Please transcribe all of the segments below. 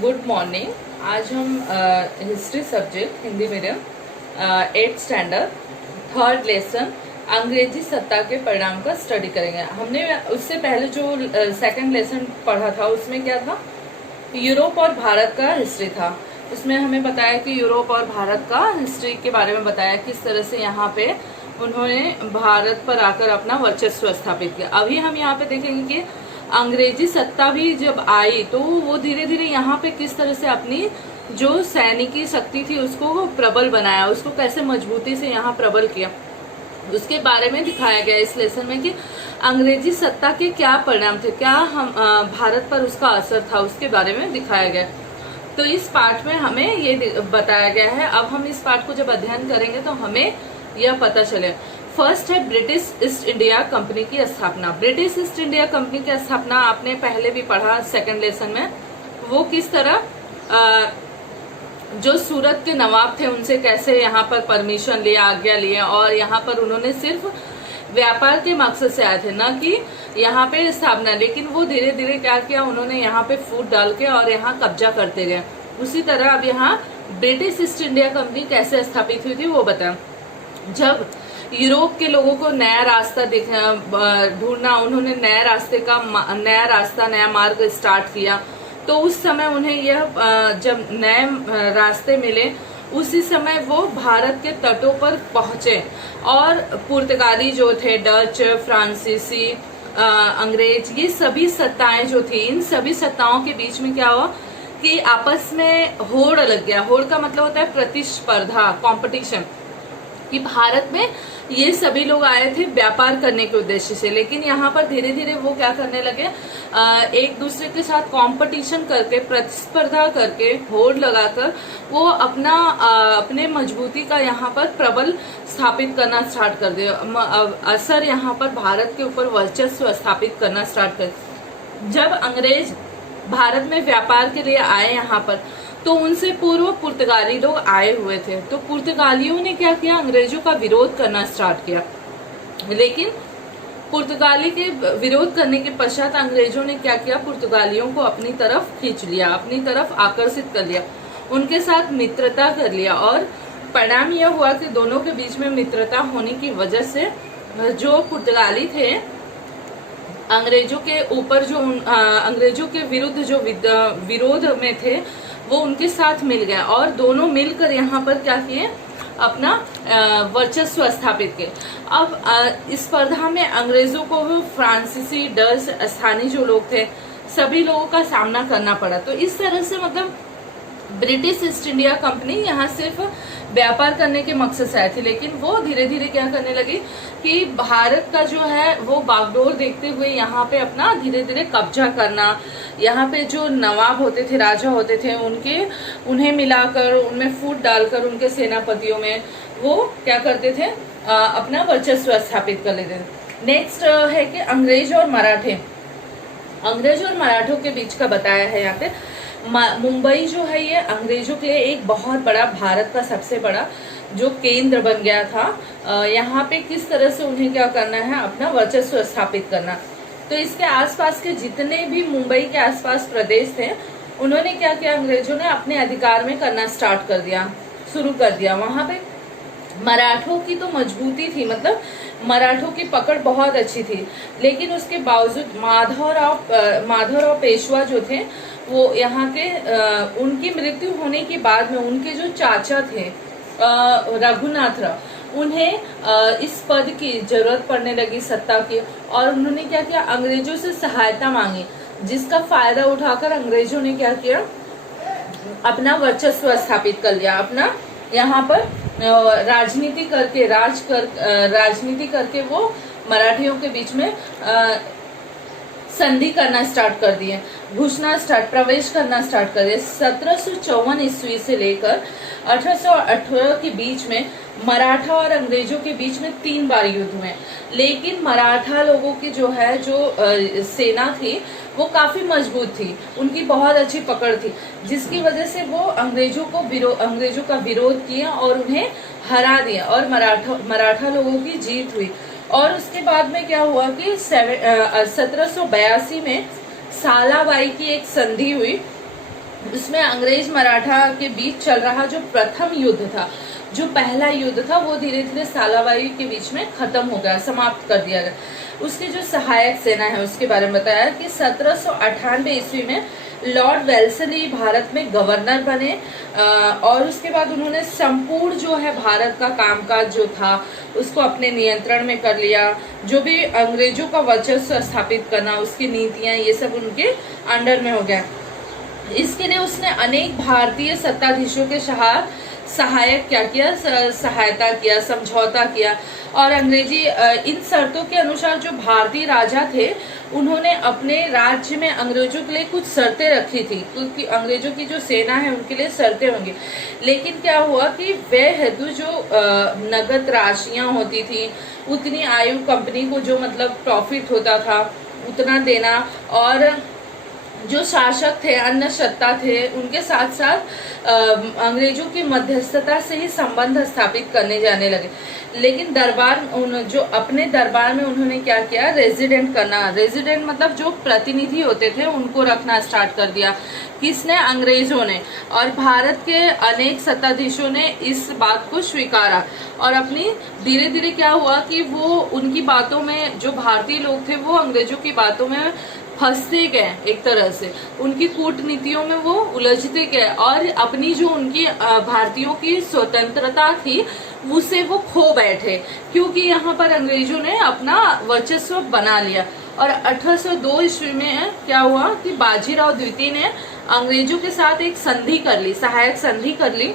Good morning. आज हम history subject Hindi medium 8th standard 3rd lesson अंग्रेजी सत्ता के परिणाम का स्टडी करेंगे। हमने उससे पहले जो 2nd लेसन पढ़ा था उसमें क्या था, यूरोप और भारत का हिस्ट्री था। उसमें हमें बताया कि यूरोप और भारत का हिस्ट्री के बारे में बताया किस तरह से यहाँ पे उन्होंने भारत पर आकर अपना वर्चस्व स्थापित किया। अभी हम यहाँ पे देखेंगे कि अंग्रेजी सत्ता भी जब आई तो वो धीरे धीरे यहाँ पे किस तरह से अपनी जो सैनिकी शक्ति थी उसको प्रबल बनाया, उसको कैसे मजबूती से यहाँ प्रबल किया, उसके बारे में दिखाया गया इस लेसन में कि अंग्रेजी सत्ता के क्या परिणाम थे, क्या हम भारत पर उसका असर था, उसके बारे में दिखाया गया। तो इस पार्ट में हमें ये बताया गया है। अब हम इस पार्ट को जब अध्ययन करेंगे तो हमें यह पता चले। फर्स्ट है ब्रिटिश ईस्ट इंडिया कंपनी की स्थापना। ब्रिटिश ईस्ट इंडिया कंपनी की स्थापना आपने पहले भी पढ़ा 2nd लेसन में। वो किस तरह जो सूरत के नवाब थे उनसे कैसे यहाँ पर परमिशन लिया, आज्ञा लिए, और यहाँ पर उन्होंने सिर्फ व्यापार के मकसद से आए थे, न कि यहाँ पे स्थापना। लेकिन वो धीरे धीरे क्या किया, उन्होंने यहाँ पे फूट डाल के और यहाँ कब्जा करते गए। उसी तरह अब यहाँ ब्रिटिश ईस्ट इंडिया कंपनी कैसे स्थापित हुई थी वो बताया। जब यूरोप के लोगों को नया रास्ता ढूंढना, उन्होंने नया रास्ता नया मार्ग स्टार्ट किया, तो उस समय उन्हें यह जब नए रास्ते मिले उसी समय वो भारत के तटों पर पहुंचे और पुर्तगाली जो थे, डच, फ्रांसीसी, अंग्रेज, ये सभी सत्ताएं जो थी, इन सभी सत्ताओं के बीच में क्या हुआ कि आपस में होड़ लग गया। होड़ का मतलब होता है प्रतिस्पर्धा, कंपटीशन, कि भारत में ये सभी लोग आए थे व्यापार करने के उद्देश्य से, लेकिन यहाँ पर धीरे धीरे वो क्या करने लगे, एक दूसरे के साथ कंपटीशन करके, प्रतिस्पर्धा करके, होड़ लगाकर वो अपने मजबूती का यहाँ पर प्रबल स्थापित करना स्टार्ट कर दिया। असर यहाँ पर भारत के ऊपर वर्चस्व स्थापित करना स्टार्ट कर। जब अंग्रेज भारत में व्यापार के लिए आए यहाँ पर, तो उनसे पूर्व पुर्तगाली लोग आए हुए थे। तो पुर्तगालियों ने क्या किया, अंग्रेजों का विरोध करना स्टार्ट किया। लेकिन पुर्तगाली के विरोध करने के पश्चात अंग्रेजों ने क्या किया, पुर्तगालियों को अपनी तरफ खींच लिया, अपनी तरफ आकर्षित कर लिया, उनके साथ मित्रता कर लिया। और परिणाम यह हुआ कि दोनों के बीच में मित्रता होने की वजह से जो पुर्तगाली थे, अंग्रेजों के ऊपर जो अंग्रेजों के विरुद्ध जो विरोध में थे, वो उनके साथ मिल गया और दोनों मिलकर यहाँ पर क्या किए, अपना वर्चस्व स्थापित किए। अब इस स्पर्धा में अंग्रेजों को फ्रांसीसी, डच, स्थानीय जो लोग थे, सभी लोगों का सामना करना पड़ा। तो इस तरह से मतलब ब्रिटिश ईस्ट इंडिया कंपनी यहाँ सिर्फ व्यापार करने के मकसद से आई थी, लेकिन वो धीरे धीरे क्या करने लगी कि भारत का जो है वो बागडोर देखते हुए यहाँ पे अपना धीरे धीरे कब्जा करना, यहाँ पे जो नवाब होते थे, राजा होते थे, उन्हें मिलाकर, उनमें फूट डालकर, उनके सेनापतियों में वो क्या करते थे, अपना वर्चस्व स्थापित कर लेते थे। नेक्स्ट है कि अंग्रेज और मराठे। अंग्रेज और मराठों के बीच का बताया है यहाँ पे। मुंबई जो है ये अंग्रेजों के लिए एक बहुत बड़ा, भारत का सबसे बड़ा जो केंद्र बन गया था। यहाँ पे किस तरह से उन्हें क्या करना है, अपना वर्चस्व स्थापित करना। तो इसके आसपास के जितने भी मुंबई के आसपास प्रदेश थे, उन्होंने क्या किया, अंग्रेजों ने अपने अधिकार में करना शुरू कर दिया। वहां पे मराठों की तो मजबूती थी, मतलब मराठों की पकड़ बहुत अच्छी थी, लेकिन उसके बावजूद माधवराव पेशवा जो थे, वो यहाँ के उनकी मृत्यु होने के बाद में उनके जो चाचा थे रघुनाथ राव, उन्हें इस पद की जरूरत पड़ने लगी, सत्ता की, और उन्होंने क्या किया, अंग्रेजों से सहायता मांगी, जिसका फायदा उठाकर अंग्रेजों ने क्या किया, अपना वर्चस्व स्थापित कर लिया। अपना यहाँ पर राजनीति करके वो मराठियों के बीच में संधि करना स्टार्ट कर दिए, प्रवेश करना स्टार्ट कर दिए। 1754 ईस्वी से लेकर 1818 के बीच में मराठा और अंग्रेजों के बीच में 3 बार युद्ध हुए। लेकिन मराठा लोगों की जो सेना थी वो काफी मजबूत थी, उनकी बहुत अच्छी पकड़ थी, जिसकी वजह से वो अंग्रेजों का विरोध किया और उन्हें हरा दिया और मराठा लोगों की जीत हुई। और उसके बाद में क्या हुआ कि 1782 में सालाबाई की एक संधि हुई। इसमें अंग्रेज मराठा के बीच चल रहा जो प्रथम युद्ध था, जो पहला युद्ध था, वो धीरे धीरे सालाबाई के बीच में खत्म हो गया, समाप्त कर दिया गया। उसकी जो सहायक सेना है उसके बारे में बताया कि 1798 ईस्वी में लॉर्ड वेल्सली भारत में गवर्नर बने और उसके बाद उन्होंने संपूर्ण जो है भारत का कामकाज जो था उसको अपने नियंत्रण में कर लिया। जो भी अंग्रेजों का वर्चस्व स्थापित करना, उसकी नीतियां, ये सब उनके अंडर में हो गया। इसके लिए उसने अनेक भारतीय सत्ताधीशों के सहायक क्या किया, सहायता किया, समझौता किया। और अंग्रेजी इन शर्तों के अनुसार जो भारतीय राजा थे उन्होंने अपने राज्य में अंग्रेजों के लिए कुछ शर्तें रखी थी, क्योंकि अंग्रेजों की जो सेना है उनके लिए शर्तें होंगी। लेकिन क्या हुआ कि वे हेतु जो नगद राशियां होती थी, उतनी आयु कंपनी को जो मतलब प्रॉफिट होता था उतना देना, और जो शासक थे, अन्य सत्ता थे, उनके साथ साथ अंग्रेजों की मध्यस्थता से ही संबंध स्थापित करने जाने लगे। लेकिन दरबार जो अपने दरबार में उन्होंने क्या किया, रेजिडेंट करना, रेजिडेंट मतलब जो प्रतिनिधि होते थे उनको रखना स्टार्ट कर दिया। किसने? अंग्रेजों ने। और भारत के अनेक सत्ताधीशों ने इस बात को स्वीकारा और अपनी धीरे धीरे क्या हुआ कि वो उनकी बातों में, जो भारतीय लोग थे वो अंग्रेजों की बातों में फंसते गए, एक तरह से उनकी कूटनीतियों में वो उलझते गए और अपनी जो उनकी भारतीयों की स्वतंत्रता थी उसे वो खो बैठे, क्योंकि यहाँ पर अंग्रेजों ने अपना वर्चस्व बना लिया। और 1802 ईस्वी में क्या हुआ कि बाजीराव द्वितीय ने अंग्रेजों के साथ एक संधि कर ली, सहायक संधि कर ली,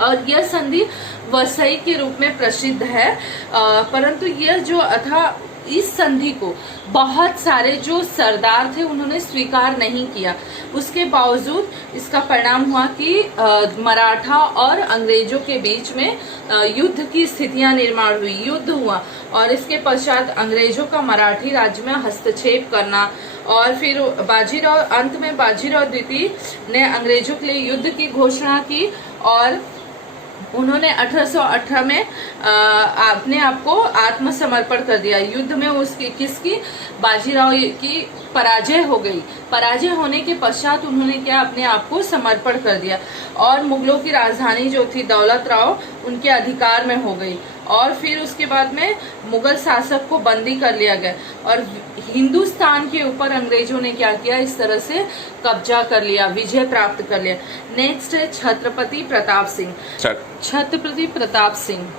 और यह संधि वसई के रूप में प्रसिद्ध है। परंतु यह जो था, इस संधि को बहुत सारे जो सरदार थे उन्होंने स्वीकार नहीं किया। उसके बावजूद इसका परिणाम हुआ कि मराठा और अंग्रेजों के बीच में युद्ध की स्थितियां निर्माण हुई, युद्ध हुआ। और इसके पश्चात अंग्रेजों का मराठी राज्य में हस्तक्षेप करना, और फिर अंत में बाजीराव द्वितीय ने अंग्रेजों के लिए युद्ध की घोषणा की और उन्होंने 1818 में अपने आप को आत्मसमर्पण कर दिया। युद्ध में उसकी किसकी, बाजीराव की पराजय हो गई। पराजय होने के पश्चात उन्होंने क्या, अपने आप को समर्पण कर दिया और मुगलों की राजधानी जो थी दौलत राव उनके अधिकार में हो गई। और फिर उसके बाद में मुगल शासक को बंदी कर लिया गया और हिंदुस्तान के ऊपर अंग्रेजों ने क्या किया, इस तरह से कब्जा कर लिया, विजय प्राप्त कर लिया। नेक्स्ट है छत्रपति प्रताप सिंह। छत्रपति प्रताप सिंह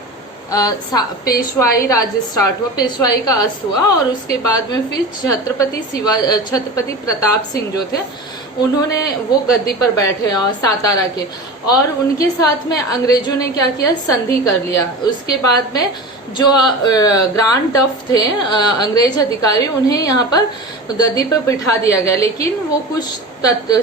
पेशवाई राज्य स्टार्ट हुआ, पेशवाई का अस्त हुआ और उसके बाद में फिर छत्रपति प्रताप सिंह जो थे उन्होंने वो गद्दी पर बैठे और सातारा के, और उनके साथ में अंग्रेजों ने क्या किया, संधि कर लिया। उसके बाद में जो ग्रांड डफ थे अंग्रेज अधिकारी, उन्हें यहाँ पर गद्दी पर बिठा दिया गया। लेकिन वो कुछ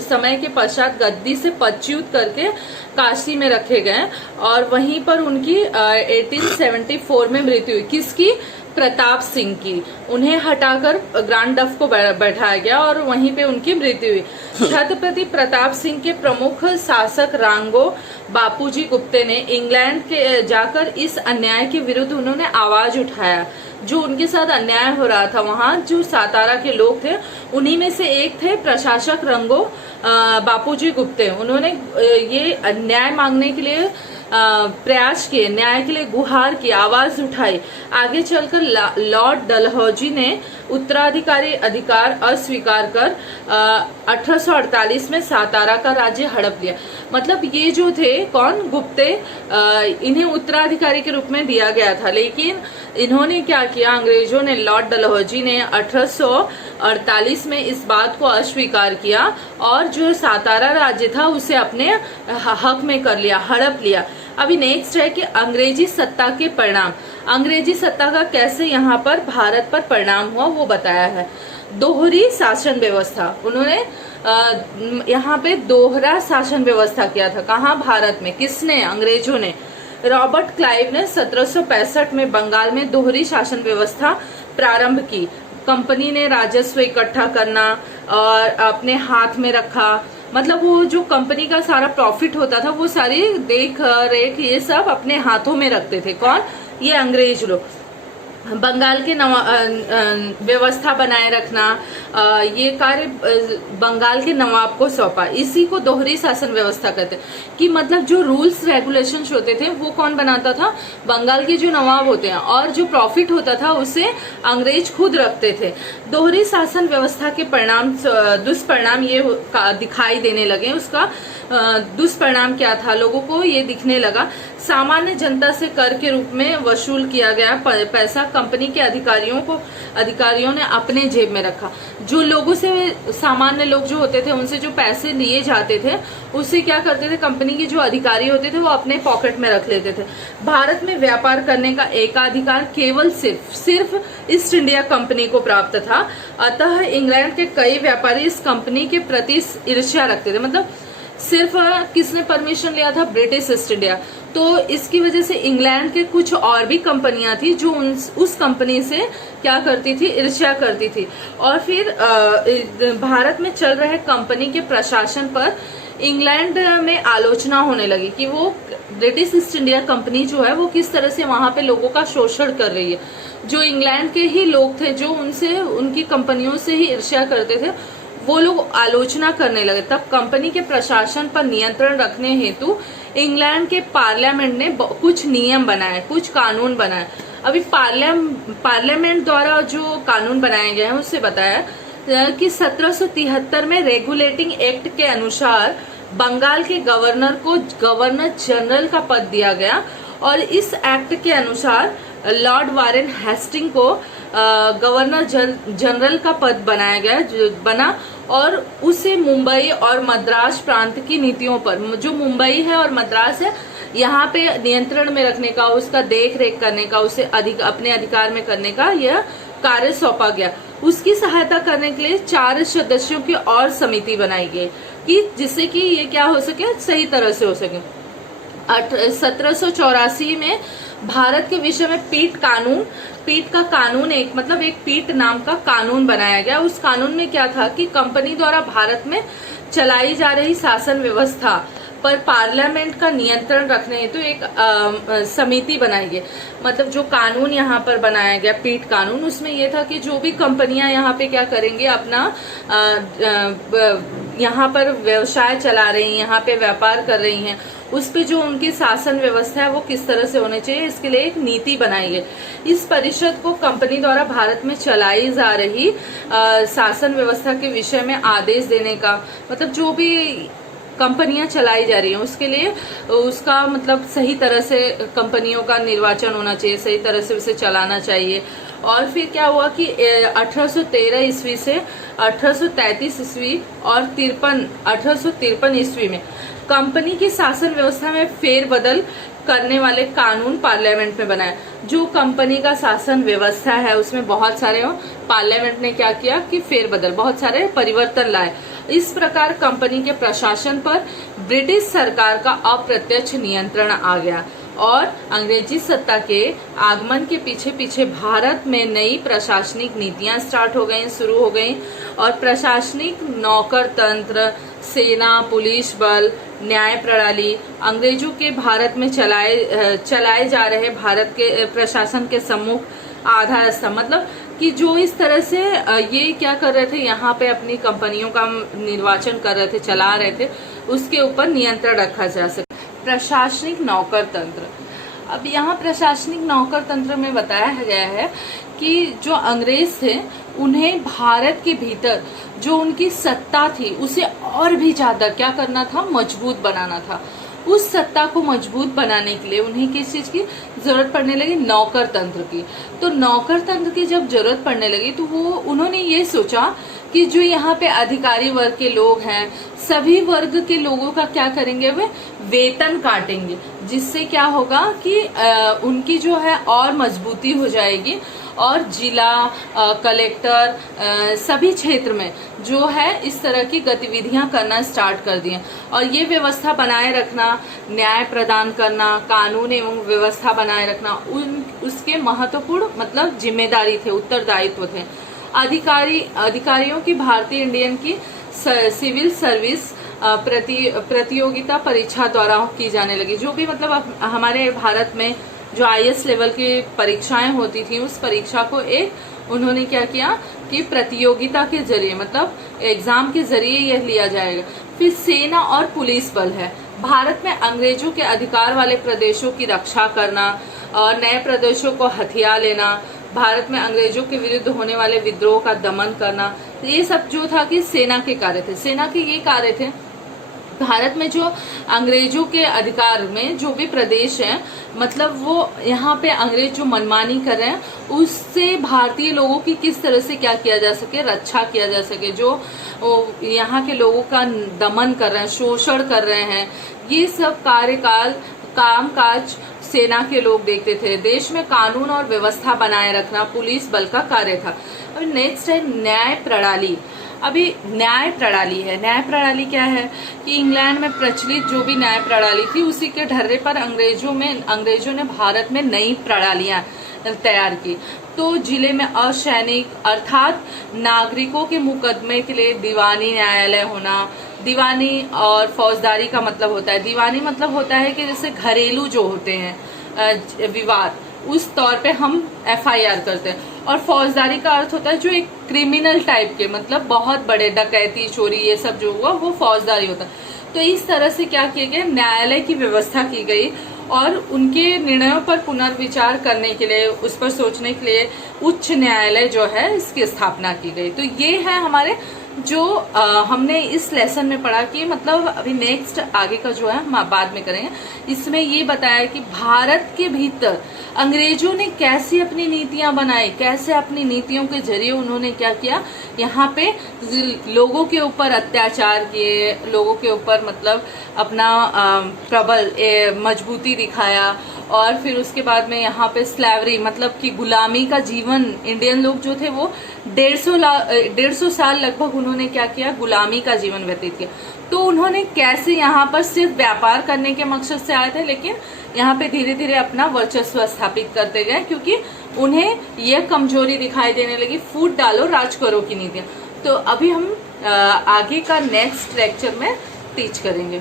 समय के पश्चात गद्दी से पदच्युत करके काशी में रखे गए और वहीं पर उनकी 1874 में मृत्यु हुई। किसकी? प्रताप सिंह की। उन्हें हटाकर ग्रांड डफ को बैठाया गया और वहीं पे उनकी मृत्यु हुई। छत्रपति प्रताप सिंह के प्रमुख शासक रांगो बापूजी गुप्ते ने इंग्लैंड के जाकर इस अन्याय के विरुद्ध उन्होंने आवाज उठाया। जो उनके साथ अन्याय हो रहा था, वहाँ जो सातारा के लोग थे उन्हीं में से एक थे प्रशासक रंगो बापूजी गुप्ते। उन्होंने ये अन्याय मांगने के लिए प्रयास किए, न्याय के लिए गुहार की, आवाज उठाई। आगे चलकर लॉर्ड डलहौजी ने उत्तराधिकारी अधिकार अस्वीकार कर 1848 में सातारा का राज्य हड़प लिया। मतलब ये जो थे कौन, गुप्ते, इन्हें उत्तराधिकारी के रूप में दिया गया था। लेकिन इन्होंने क्या किया, अंग्रेजों ने, लॉर्ड डलहौजी ने 1848 में इस बात को अस्वीकार किया और जो सातारा राज्य था उसे अपने हक में कर लिया, हड़प लिया। अभी नेक्स्ट है कि अंग्रेजी सत्ता के परिणाम। अंग्रेजी सत्ता का कैसे यहाँ पर भारत पर परिणाम हुआ वो बताया है। दोहरी शासन व्यवस्था, उन्होंने यहाँ पे दोहरा शासन व्यवस्था किया था। कहाँ? भारत में। किसने? अंग्रेजों ने। रॉबर्ट क्लाइव ने 1765 में बंगाल में दोहरी शासन व्यवस्था प्रारंभ की। कंपनी ने राजस्व इकट्ठा करना और अपने हाथ में रखा। मतलब वो जो कंपनी का सारा प्रॉफिट होता था वो सारी देख रेख ये सब अपने हाथों में रखते थे। कौन? ये अंग्रेज लोग। बंगाल के व्यवस्था बनाए रखना, ये कार्य बंगाल के नवाब को सौंपा। इसी को दोहरी शासन व्यवस्था कहते हैं कि मतलब जो रूल्स रेगुलेशंस होते थे वो कौन बनाता था, बंगाल के जो नवाब होते हैं, और जो प्रॉफिट होता था उसे अंग्रेज खुद रखते थे। दोहरी शासन व्यवस्था के परिणाम दुष्परिणाम ये दिखाई देने लगे। उसका दुष्परिणाम क्या था, लोगों को ये दिखने लगा। सामान्य जनता से कर के रूप में वसूल किया गया पैसा कंपनी के अधिकारियों ने अपने जेब में रखा। जो लोगों से, सामान्य लोग जो होते थे, उनसे जो पैसे लिए जाते थे उससे क्या करते थे, कंपनी के जो अधिकारी होते थे वो अपने पॉकेट में रख लेते थे। भारत में व्यापार करने का एकाधिकार केवल सिर्फ ईस्ट इंडिया कंपनी को प्राप्त था। अतः इंग्लैंड के कई व्यापारी इस कंपनी के प्रति ईर्ष्या रखते थे। मतलब सिर्फ किसने परमिशन लिया था, ब्रिटिश ईस्ट इंडिया। तो इसकी वजह से इंग्लैंड के कुछ और भी कंपनियां थी जो उस कंपनी से क्या करती थी, ईर्ष्या करती थी। और फिर भारत में चल रहे कंपनी के प्रशासन पर इंग्लैंड में आलोचना होने लगी कि वो ब्रिटिश ईस्ट इंडिया कंपनी जो है वो किस तरह से वहां पे लोगों का शोषण कर रही है। जो इंग्लैंड के ही लोग थे जो उनकी कंपनियों से ही ईर्ष्या करते थे, वो लोग आलोचना करने लगे। तब कंपनी के प्रशासन पर नियंत्रण रखने हेतु इंग्लैंड के पार्लियामेंट ने कुछ नियम बनाए, कुछ कानून बनाए। अभी पार्लियामेंट द्वारा जो कानून बनाए गए हैं उससे बताया कि 1773 में रेगुलेटिंग एक्ट के अनुसार बंगाल के गवर्नर को गवर्नर जनरल का पद दिया गया, और इस एक्ट के अनुसार लॉर्ड वारेन हेस्टिंग को गवर्नर जनरल का पद बना, और उसे मुंबई और मद्रास प्रांत की नीतियों पर, जो मुंबई है और मद्रास है, यहाँ पे नियंत्रण में रखने का, उसका देख रेख करने का, उसे अपने अधिकार में करने का यह कार्य सौंपा गया। उसकी सहायता करने के लिए 4 सदस्यों की और समिति बनाई गई कि जिससे कि ये क्या हो सके, सही तरह से हो सके। 1784 में भारत के विषय में पीठ का कानून एक पीठ नाम का कानून बनाया गया। उस कानून में क्या था कि कंपनी द्वारा भारत में चलाई जा रही शासन व्यवस्था पर पार्लियामेंट का नियंत्रण रखने हेतु एक समिति बनाई गई। मतलब जो कानून यहाँ पर बनाया गया, पीठ कानून, उसमें यह था कि जो भी कंपनियां यहाँ पे क्या करेंगे, अपना यहाँ पर व्यवसाय चला रही हैं, यहाँ पे व्यापार कर रही हैं, उस पे जो उनकी शासन व्यवस्था है वो किस तरह से होनी चाहिए, इसके लिए एक नीति बनाई है। इस परिषद को कंपनी द्वारा भारत में चलाई जा रही शासन व्यवस्था के विषय में आदेश देने का, मतलब जो भी कंपनियां चलाई जा रही हैं उसके लिए उसका सही तरह से कंपनियों का निर्वाचन होना चाहिए, सही तरह से उसे चलाना चाहिए। और फिर क्या हुआ कि 1813 ईस्वी से 1833 ईस्वी और 1853 ईस्वी में कंपनी की शासन व्यवस्था में फेरबदल करने वाले कानून पार्लियामेंट में बनाए। जो कंपनी का शासन व्यवस्था है उसमें बहुत सारे पार्लियामेंट ने क्या किया कि फेरबदल, बहुत सारे परिवर्तन लाए। इस प्रकार कंपनी के प्रशासन पर ब्रिटिश सरकार का अप्रत्यक्ष नियंत्रण आ गया, और अंग्रेजी सत्ता के आगमन के पीछे पीछे भारत में नई प्रशासनिक नीतियां शुरू हो गई, और प्रशासनिक नौकर तंत्र, सेना, पुलिस बल, न्याय प्रणाली, अंग्रेजों के भारत में चलाए जा रहे भारत के प्रशासन के सम्मुख आधार स्तंभ। मतलब कि जो इस तरह से ये क्या कर रहे थे, यहाँ पे अपनी कंपनियों का निर्वाचन कर रहे थे, चला रहे थे, उसके ऊपर नियंत्रण रखा जा सके। प्रशासनिक नौकर तंत्र। अब यहाँ प्रशासनिक नौकर तंत्र में बताया गया है कि जो अंग्रेज थे उन्हें भारत के भीतर जो उनकी सत्ता थी उसे और भी ज्यादा क्या करना था, मजबूत बनाना था। उस सत्ता को मजबूत बनाने के लिए उन्हें किस चीज की जरूरत पड़ने लगी, नौकर तंत्र की। तो नौकर तंत्र की जब जरूरत पड़ने लगी तो उन्होंने ये सोचा कि जो यहाँ पे अधिकारी वर्ग के लोग हैं, सभी वर्ग के लोगों का क्या करेंगे, वे वेतन काटेंगे, जिससे क्या होगा कि उनकी जो है और मजबूती हो जाएगी, और जिला कलेक्टर सभी क्षेत्र में जो है इस तरह की गतिविधियां करना स्टार्ट कर दिए। और ये व्यवस्था बनाए रखना, न्याय प्रदान करना, कानून एवं व्यवस्था बनाए रखना उसके महत्वपूर्ण जिम्मेदारी थे, उत्तरदायित्व थे। अधिकारियों की भारतीय इंडियन की सिविल सर्विस प्रतियोगिता परीक्षा द्वारा की जाने लगी। जो भी हमारे भारत में जो IAS लेवल की परीक्षाएं होती थी उस परीक्षा को एक उन्होंने क्या किया कि प्रतियोगिता के जरिए मतलब एग्जाम के जरिए यह लिया जाएगा। फिर सेना और पुलिस बल है। भारत में अंग्रेजों के अधिकार वाले प्रदेशों की रक्षा करना और नए प्रदेशों को हथिया लेना, भारत में अंग्रेजों के विरुद्ध होने वाले विद्रोह का दमन करना, तो ये सब जो था कि सेना के कार्य थे। सेना के ये कार्य थे भारत में जो अंग्रेजों के अधिकार में जो भी प्रदेश है मतलब वो यहाँ पे अंग्रेज जो मनमानी कर रहे हैं उससे भारतीय लोगों की किस तरह से क्या किया जा सके, रक्षा किया जा सके, जो यहाँ के लोगों का दमन कर रहे हैं, शोषण कर रहे हैं, ये सब कार्यकाल कामकाज सेना के लोग देखते थे। देश में कानून और व्यवस्था बनाए रखना पुलिस बल का कार्य था। अब नेक्स्ट है न्याय प्रणाली। अभी न्याय प्रणाली है। न्याय प्रणाली क्या है कि इंग्लैंड में प्रचलित जो भी न्याय प्रणाली थी उसी के ढर्रे पर अंग्रेजों ने भारत में नई प्रणालियां तैयार की। तो जिले में असैनिक अर्थात नागरिकों के मुकदमे के लिए दीवानी न्यायालय होना। दीवानी और फौजदारी का मतलब होता है, दीवानी मतलब होता है कि जैसे घरेलू जो होते हैं विवाद उस तौर पे हम FIR करते हैं, और फौजदारी का अर्थ होता है जो एक क्रिमिनल टाइप के मतलब बहुत बड़े डकैती चोरी ये सब जो हुआ वो फौजदारी होता है। तो इस तरह से क्या किया गया, न्यायालय की व्यवस्था की गई और उनके निर्णयों पर पुनर्विचार करने के लिए, उस पर सोचने के लिए उच्च न्यायालय जो है इसकी स्थापना की गई। तो ये है हमारे जो हमने इस लेसन में पढ़ा कि मतलब अभी नेक्स्ट आगे का जो है हम बाद में करेंगे। इसमें ये बताया कि भारत के भीतर अंग्रेजों ने कैसे अपनी नीतियां बनाई, कैसे अपनी नीतियों के जरिए उन्होंने क्या किया, यहाँ पे लोगों के ऊपर अत्याचार किए, लोगों के ऊपर मतलब अपना प्रबल मजबूती दिखाया। और फिर उसके बाद में यहाँ पे स्लेवरी मतलब कि गुलामी का जीवन, इंडियन लोग जो थे वो 150 साल लगभग उन्होंने क्या किया, गुलामी का जीवन व्यतीत किया। तो उन्होंने कैसे यहाँ पर सिर्फ व्यापार करने के मकसद से आए थे, लेकिन यहाँ पे धीरे धीरे अपना वर्चस्व स्थापित करते गए क्योंकि उन्हें यह कमजोरी दिखाई देने लगी, फूट डालो राज करो की नीतियां। तो अभी हम आगे का नेक्स्ट लेक्चर में टीच करेंगे।